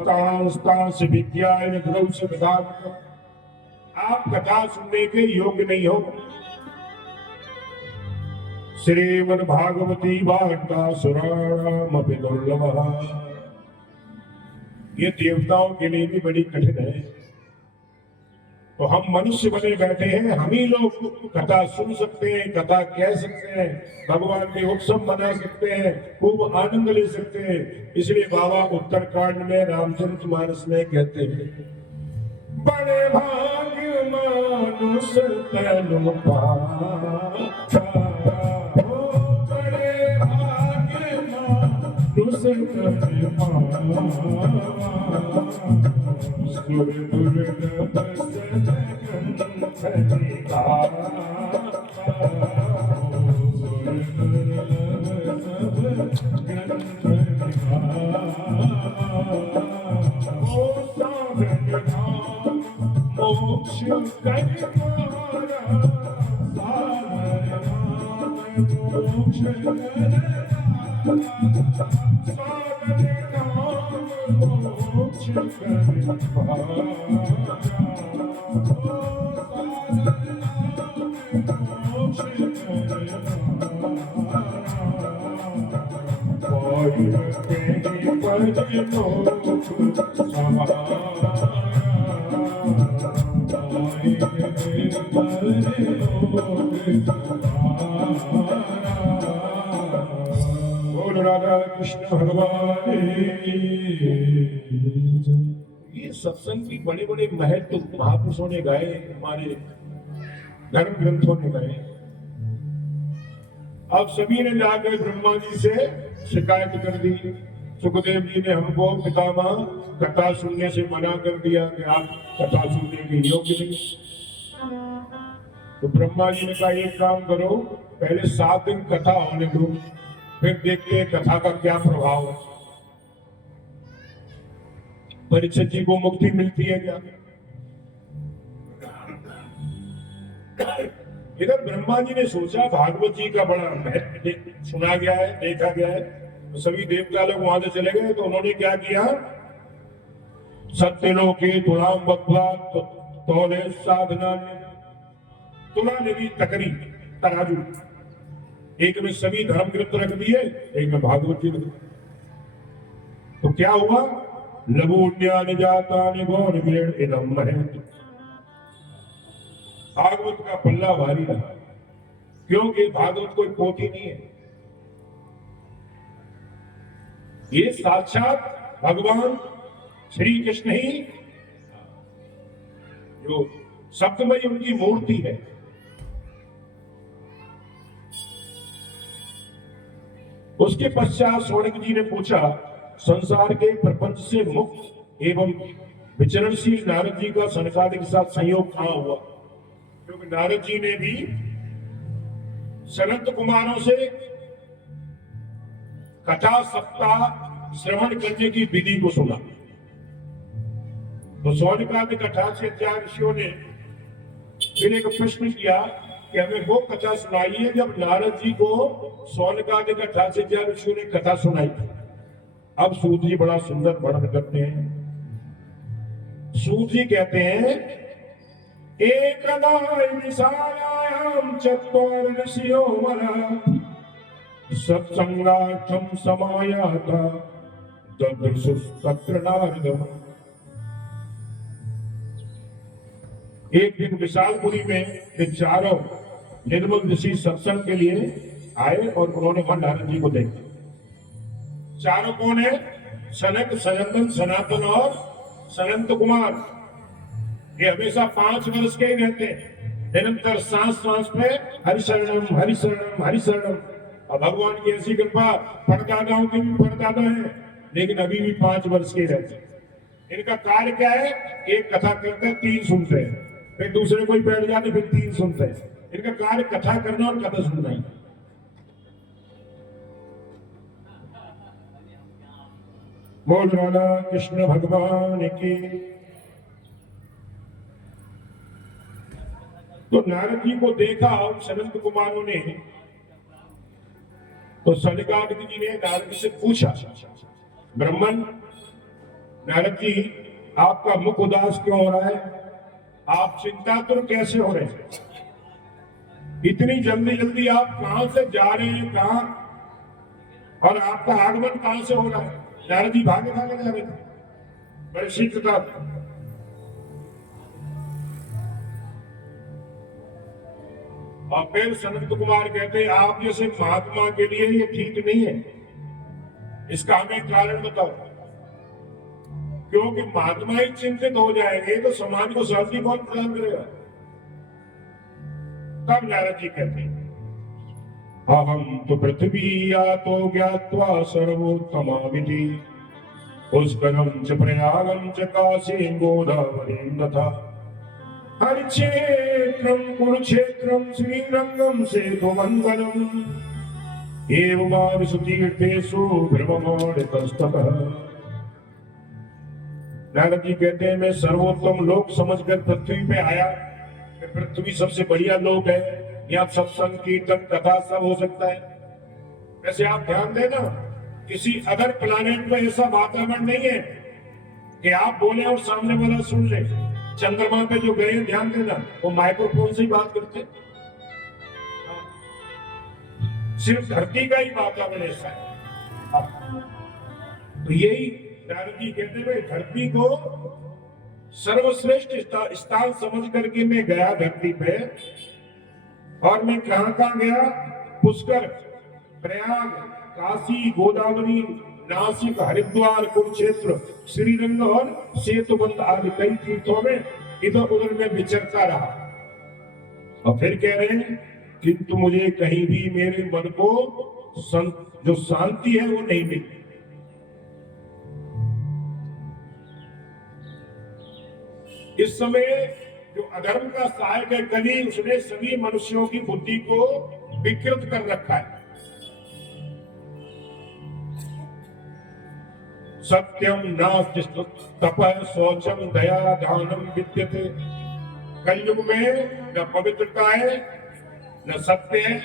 तांस विद्याय ध्रुव से कथा। आप कथा सुनने के योग्य नहीं हो। श्रीमद् भागवती वार्ता सुराणाम अपि दुर्लभः। ये देवताओं के लिए भी बड़ी कठिन है। तो हम मनुष्य बने बैठे हैं, हम ही लोग कथा सुन सकते हैं, कथा कह सकते हैं, भगवान के उत्सव मना सकते हैं, खूब आनंद ले सकते हैं। इसलिए बाबा उत्तरकांड में रामचरितमानस में कहते हैं, बड़े भाग्य मानुष तनु पाता, बड़े भाग्य मानुष तनु पाता, सुर दुर्लभ राधा कृष्ण भगवान। ये सत्संग की बड़े बड़े महत्व महापुरुषों ने गाए, हमारे धर्म ग्रंथों ने गाए। अब सभी ने जाकर ब्रह्मा जी से शिकायत कर दी। सुखदेव जी ने हमको पितामह कथा सुनने से मना कर दिया कि आप कथा सुनने के योग्य नहीं। तो ब्रह्मा जी ने कहा एक काम करो, पहले 7 दिन कथा होने दो, फिर देखते हैं कथा का क्या प्रभाव है, परीक्षित जी को मुक्ति मिलती है क्या। इधर ब्रह्मा जी ने सोचा भागवत जी का बड़ा महत्व सुना गया है, देखा गया है, तो सभी देवता लोग वहां से चले गए। तो उन्होंने क्या किया, सत्यलोके तुलाम बद्ध्वा तौले साधना, तुला ने भी तकरी तराजू, एक में सभी धर्म ग्रंथ रख दिए, एक में भागवत जी रख दिए। तो क्या हुआ, लघुन्यानि जातानि गौरवीण इदं महत्। भागवत का पल्ला भारी रहा, क्योंकि भागवत कोई पोथी नहीं है, ये साक्षात भगवान श्री कृष्ण ही, जो सप्तमयी उनकी मूर्ति है। उसके पश्चात शौनक जी ने पूछा, संसार के प्रपंच से मुक्त एवं विचरणशील नारद जी का सनकादि के साथ संयोग कहां हुआ। क्योंकि नारद जी ने भी सनत कुमारों से कथा सप्ताह श्रवण करने की विधि को सुना। तो शौनकादि कथा से 4 ऋषियों ने फिर एक प्रश्न किया कि हमें वो कथा सुनाइए जब नारद जी को शौनकादि कथा से 4 ऋषियों ने कथा सुनाई। अब सूत जी बड़ा सुंदर वर्णन करते हैं। सूत जी कहते हैं, एकदा विशालायां चत्वार ऋषियो वरा सत्संगार्थं समायाता ददृशुस्तत्र नारदम्। एक दिन विशालपुरी में ये चारों निर्मल ऋषि सत्संग के लिए आए और उन्होंने वहां नारद जी को देखा। चारों कौन है, सनक, सनंदन, सनातन और सनंत कुमार। ये हमेशा 5 वर्ष के ही रहते हैं, निरंतर सांस सांस पे हरिशरणम हरिशरणम हरिशरणम। और भगवान की ऐसी कृपा, परदादाओं के भी परदादा है, लेकिन अभी भी 5 वर्ष के रहते हैं। इनका कार्य क्या है, एक कथा करते हैं 3 सुनते हैं, फिर दूसरे कोई बैठ जाते फिर 3 सुनते हैं। इनका कार्य कथा करना और कथा सुनना ही। बोल राधा कृष्ण भगवान की। तो नारद जी को देखा सनंत कुमारों ने, तो सनकादिक जी ने नारद जी से पूछा, ब्राह्मण नारद जी, आपका मुख उदास क्यों हो रहा है? आप चिंतातुर कैसे हो रहे हैं? इतनी जल्दी जल्दी आप कहां से जा रहे हैं, कहां, और आपका आगमन कहां से हो रहा है? नारद जी भागे भागे जा रहे थे बड़े शीघ्रता। और फिर सनत कुमार कहते, आप जैसे महात्मा के लिए ये ठीक नहीं है, इसका हमें कारण बताओ। क्योंकि महात्मा ही चिंतित हो जाएंगे तो समाज को शांति कौन प्रदान करेगा? तब नारद जी कहते, अहम तो पृथ्वी या तो ज्ञात्वा सर्वोत्तमामिति पुष्करम च प्रयागम च काशी गोदावरीं तथा हरिक्षेत्रम कुरुक्षेत्रम श्रीरंगम सेतुमंगलम एवमादिषु तीर्थेषु भ्रममाणितस्ततः। नारद जी कहते हैं, मैं सर्वोत्तम लोक समझकर पृथ्वी पे आया। पृथ्वी सबसे बढ़िया लोक है, यहाँ सत्संग कीर्तन कथा सब हो सकता है। वैसे आप ध्यान देना, किसी अदर प्लानेट में ऐसा वातावरण नहीं है कि आप बोले और सामने वाला सुन ले। चंद्रमा पे जो गए, ध्यान देना, वो माइक्रोफोन से ही बात करते। सिर्फ धरती का ही वातावरण ऐसा है। तो यही नारद जी कहते हुए, धरती को सर्वश्रेष्ठ स्थान समझ करके मैं गया धरती पे। और मैं कहां कहां गया? पुष्कर, प्रयाग, काशी, गोदावरी, नासिक, हरिद्वार, कुरुक्षेत्र, श्रीरंग और सेतुबंध आदि कई तीर्थों में इधर उधर में विचरता रहा। और फिर कह रहे हैं, किंतु मुझे कहीं भी मेरे मन को जो शांति है वो नहीं मिली। इस समय जो अधर्म का सहायक है कली, उसने सभी मनुष्यों की बुद्धि को विकृत कर रखा है। सत्यम नास्ति तपः शौचम दया दानम विद्यते। कलयुग में न पवित्रता है, न सत्य है,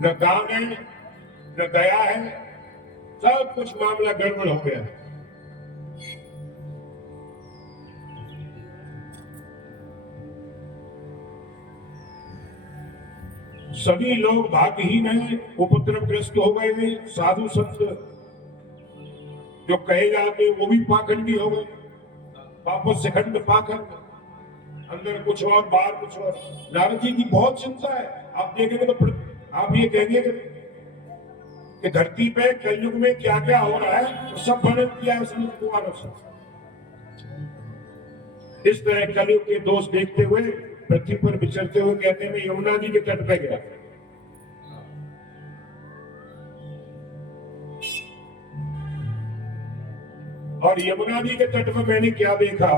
न दान है, न दया है, सब कुछ मामला गड़बड़ हो गया। सभी लोग भाग्यहीन हैं, उपद्रवग्रस्त हो गए हैं। साधु संत जो कहे जाते वो भी पाखंडी हो गए, वापस से खंड पाखंड, अंदर कुछ और बाहर कुछ और। नारद जी की बहुत चिंता है। आप देखेंगे तो आप ये कहेंगे कि धरती पे कलयुग में क्या क्या हो रहा है, तो सब वर्णन किया है सनत कुमार से। इस तरह कलयुग के दोष देखते हुए पृथ्वी पर विचरते हुए कहते हैं, मैं यमुना नदी के तट पे गया। और यमुना नदी के तट पर मैंने क्या देखा?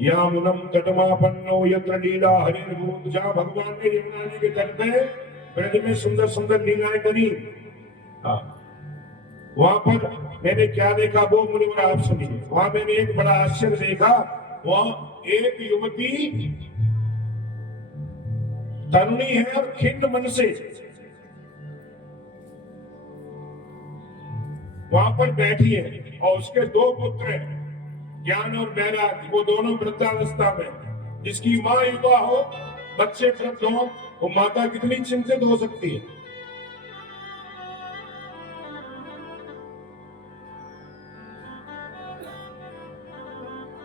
यामुनम तटमापन्नो यत्र लीला हरिर्भूत। जहां भगवान ने यमुना नदी के तट पे ब्रज में सुंदर सुंदर लीलाएं करी, वहां पर मैंने क्या देखा वो मुनिवर आप सुनिए। वहां मैंने एक बड़ा आश्चर्य देखा। वहां एक युवती तरुणी है और खिन्न मन से वहां पर बैठी है, और उसके दो पुत्र हैं, ज्ञान और वैराग्य। वो दोनों वृद्धावस्था में। जिसकी मां युवा हो, बच्चे वृद्ध हो, वो माता कितनी चिंतित हो सकती है।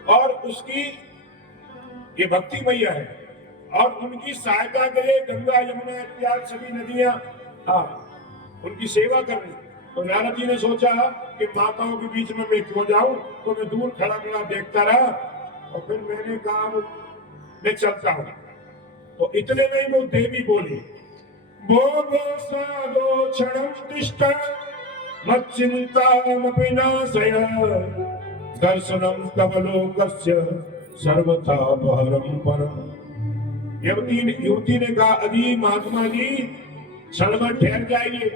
और उसकी ये भक्ति मैया है, और उनकी सहायता के लिए गंगा यमुना इत्यादि सभी नदियां उनकी सेवा कर रही। तो नारद जी ने सोचा कि माताओं के बीच में मैं क्यों जाऊं, तो मैं दूर खड़ा खड़ा देखता रहा। और फिर मैंने कहा मैं चलता हूं। तो इतने में ही वो देवी बोली, भोगो साधो क्षणम तिष्ठ मच्चिंतामपि नाशय दर्शनम तव लोकस्य सर्वथा परम परम। युवती ने कहा, अजी महात्मा जी, क्षण भर ठहर जाइए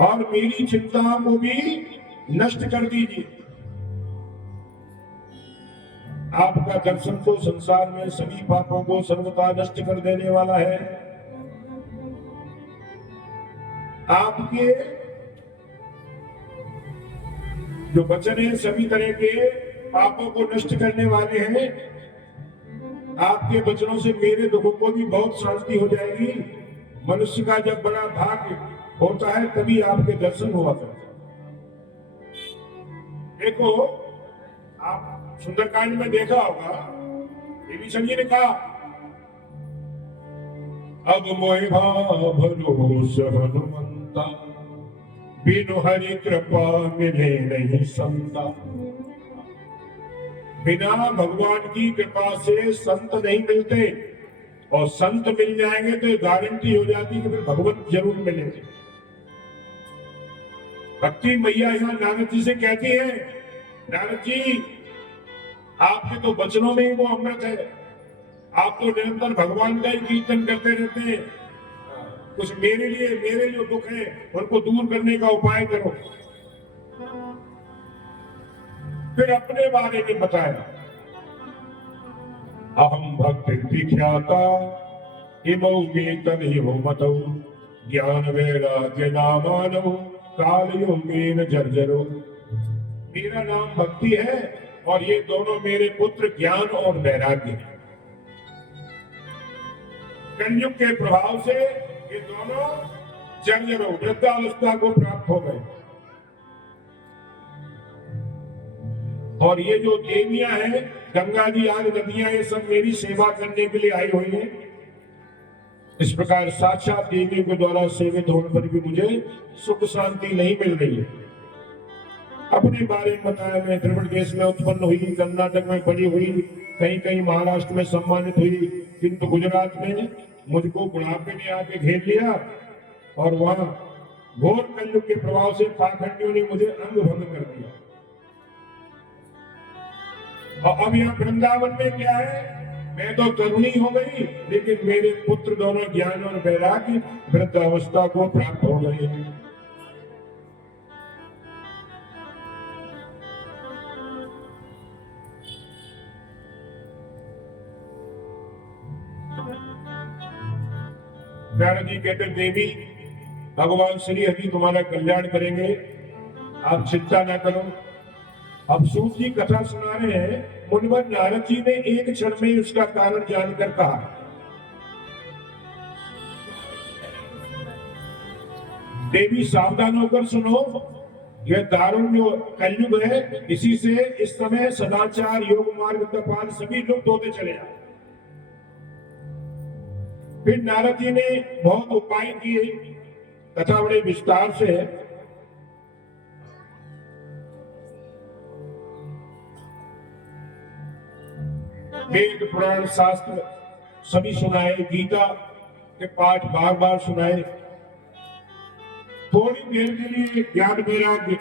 और मेरी चिंता को भी नष्ट कर दीजिए। आपका दर्शन तो संसार में सभी पापों को सर्वथा नष्ट कर देने वाला है। आपके जो वचन है सभी तरह के पापों को नष्ट करने वाले हैं। आपके वचनों से मेरे दुखों को भी बहुत शांति हो जाएगी। मनुष्य का जब बड़ा भाग्य होता है तभी आपके दर्शन हुआ करते हैं। देखो, आप सुंदरकांड में देखा होगा, विभीषण जी ने कहा, अब मोहि भरोस हनुमंता, बिनु हरि कृपा मिले नहीं संता। बिना भगवान की कृपा से संत नहीं मिलते, और संत मिल जाएंगे तो गारंटी हो जाती है कि फिर भगवत जरूर मिलेंगे। भक्ति मैया यहाँ नारद जी से कहती है, नारद जी आपके तो वचनों में ही वो अमृत है। आप तो निरंतर भगवान का ही कीर्तन करते रहते हैं। कुछ मेरे लिए, मेरे जो दुख है उनको दूर करने का उपाय करो। फिर अपने बारे में बताया, अहम भक्ति विख्याता इमौ में तदयो मतौ, ज्ञान वैराग्य नामानो काल योगेन जर्जरो। मेरा नाम भक्ति है और ये दोनों मेरे पुत्र ज्ञान और वैराग्य हैं। कलयुग के प्रभाव से ये दोनों जर्जरो वृद्धावस्था को प्राप्त हो गए। और ये जो देवियां हैं, गंगा जी आदि नदियां, ये सब मेरी सेवा करने के लिए आई हुई हैं। इस प्रकार साक्षात देवियों के द्वारा सेवित होने पर भी मुझे सुख शांति नहीं मिल रही है। अपने बारे में बताया, मैं द्रविड़ देश में उत्पन्न हुई, कर्नाटक में बड़ी हुई, कहीं कहीं महाराष्ट्र में सम्मानित हुई, किंतु गुजरात में मुझको बुढ़ापे ने आके घेर लिया और वहां घोर कलयुग के प्रभाव से पाखंडियों ने मुझे अंग भंग कर दिया। और अब यहाँ वृंदावन में क्या है, मैं तो तरुणी हो गई, लेकिन मेरे पुत्र दोनों ज्ञान और वैराग्य वृद्धावस्था को प्राप्त हो गए। नारद जी कहते, देवी भगवान श्री हरि तुम्हारा कल्याण करेंगे, आप चिंता ना करो। अब सूत जी कथा सुना रहे हैं, मुनिवर नारद जी ने एक क्षण में उसका कारण जानकर कहा, देवी सावधान होकर सुनो, यह दारुण जो कलयुग है, इसी से इस समय सदाचार, योग मार्ग, तपाल सभी लुप्त होते चले जाए। फिर नारद जी ने बहुत उपाय किए, कथा बड़े विस्तार से है। वेद पुराण शास्त्र सभी सुनाए, गीता के पाठ बार बार सुनाए। थोड़ी देर के लिए ज्ञान वैराग्य